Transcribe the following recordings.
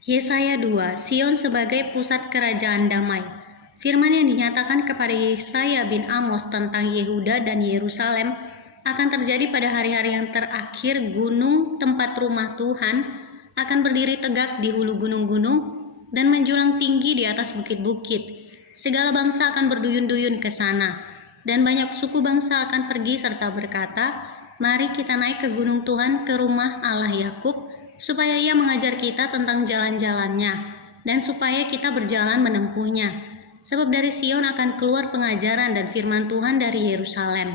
Yesaya 2, Sion sebagai pusat kerajaan damai. Firman yang dinyatakan kepada Yesaya bin Amos tentang Yehuda dan Yerusalem akan terjadi pada hari-hari yang terakhir. Gunung tempat rumah Tuhan akan berdiri tegak di hulu gunung-gunung dan menjulang tinggi di atas bukit-bukit. Segala bangsa akan berduyun-duyun ke sana, dan banyak suku bangsa akan pergi serta berkata, "Mari kita naik ke gunung Tuhan, ke rumah Allah Yakub, supaya Ia mengajar kita tentang jalan-jalannya, dan supaya kita berjalan menempuhnya. Sebab dari Sion akan keluar pengajaran dan firman Tuhan dari Yerusalem.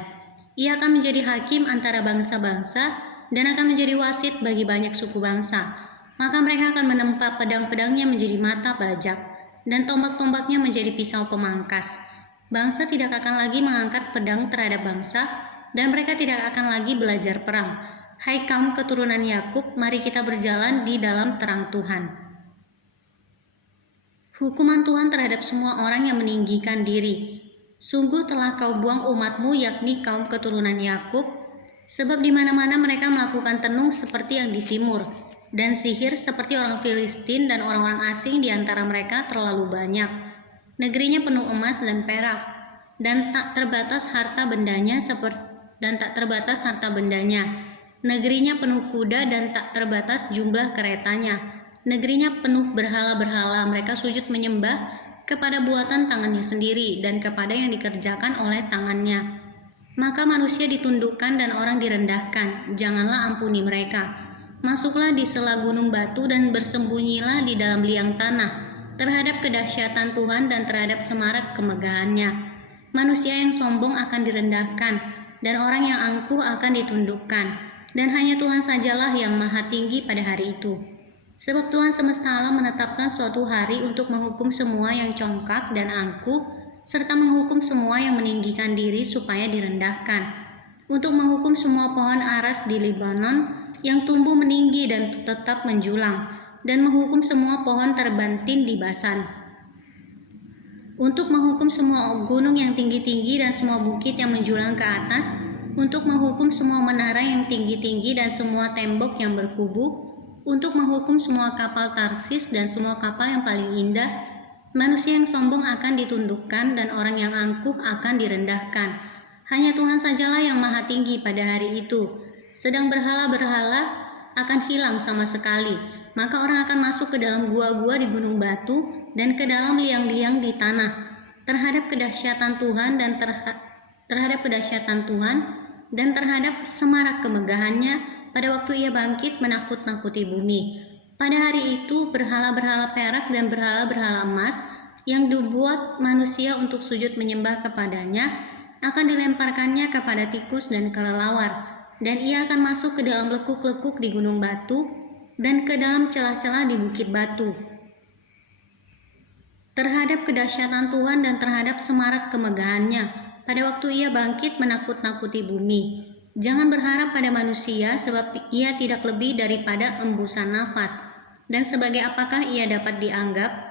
Ia akan menjadi hakim antara bangsa-bangsa dan akan menjadi wasit bagi banyak suku bangsa. Maka mereka akan menempa pedang-pedangnya menjadi mata bajak, dan tombak-tombaknya menjadi pisau pemangkas. Bangsa tidak akan lagi mengangkat pedang terhadap bangsa, dan mereka tidak akan lagi belajar perang. Hai kaum keturunan Yakub, mari kita berjalan di dalam terang Tuhan." Hukuman Tuhan terhadap semua orang yang meninggikan diri. Sungguh telah kau buang umatmu, yakni kaum keturunan Yakub, sebab di mana-mana mereka melakukan tenung seperti yang di timur, dan sihir seperti orang Filistin, dan orang-orang asing di antara mereka terlalu banyak. Negerinya penuh emas dan perak, dan tak terbatas harta bendanya Negerinya penuh kuda dan tak terbatas jumlah keretanya. Negerinya penuh berhala-berhala, mereka sujud menyembah kepada buatan tangannya sendiri dan kepada yang dikerjakan oleh tangannya. Maka manusia ditundukkan dan orang direndahkan, janganlah ampuni mereka. Masuklah di sela gunung batu dan bersembunyilah di dalam liang tanah terhadap kedahsyatan Tuhan dan terhadap semarak kemegahannya. Manusia yang sombong akan direndahkan dan orang yang angkuh akan ditundukkan. Dan hanya Tuhan sajalah yang maha tinggi pada hari itu. Sebab Tuhan semesta alam menetapkan suatu hari untuk menghukum semua yang congkak dan angkuh, serta menghukum semua yang meninggikan diri supaya direndahkan, untuk menghukum semua pohon aras di Libanon yang tumbuh meninggi dan tetap menjulang, dan menghukum semua pohon terbantin di Basan, untuk menghukum semua gunung yang tinggi-tinggi dan semua bukit yang menjulang ke atas, untuk menghukum semua menara yang tinggi-tinggi dan semua tembok yang berkubu, untuk menghukum semua kapal Tarsis dan semua kapal yang paling indah. Manusia yang sombong akan ditundukkan dan orang yang angkuh akan direndahkan. Hanya Tuhan sajalah yang maha tinggi pada hari itu. Sedang berhala-berhala akan hilang sama sekali. Maka orang akan masuk ke dalam gua-gua di gunung batu dan ke dalam liang-liang di tanah terhadap kedahsyatan Tuhan dan terhadap semarak kemegahannya pada waktu Ia bangkit menakut-nakuti bumi. Pada hari itu berhala-berhala perak dan berhala-berhala emas yang dibuat manusia untuk sujud menyembah kepadanya akan dilemparkannya kepada tikus dan kelelawar, dan ia akan masuk ke dalam lekuk-lekuk di gunung batu dan ke dalam celah-celah di bukit batu terhadap kedahsyatan Tuhan dan terhadap semarak kemegahannya pada waktu Ia bangkit menakut-nakuti bumi. Jangan berharap pada manusia, sebab ia tidak lebih daripada embusan nafas. Dan sebagai apakah ia dapat dianggap?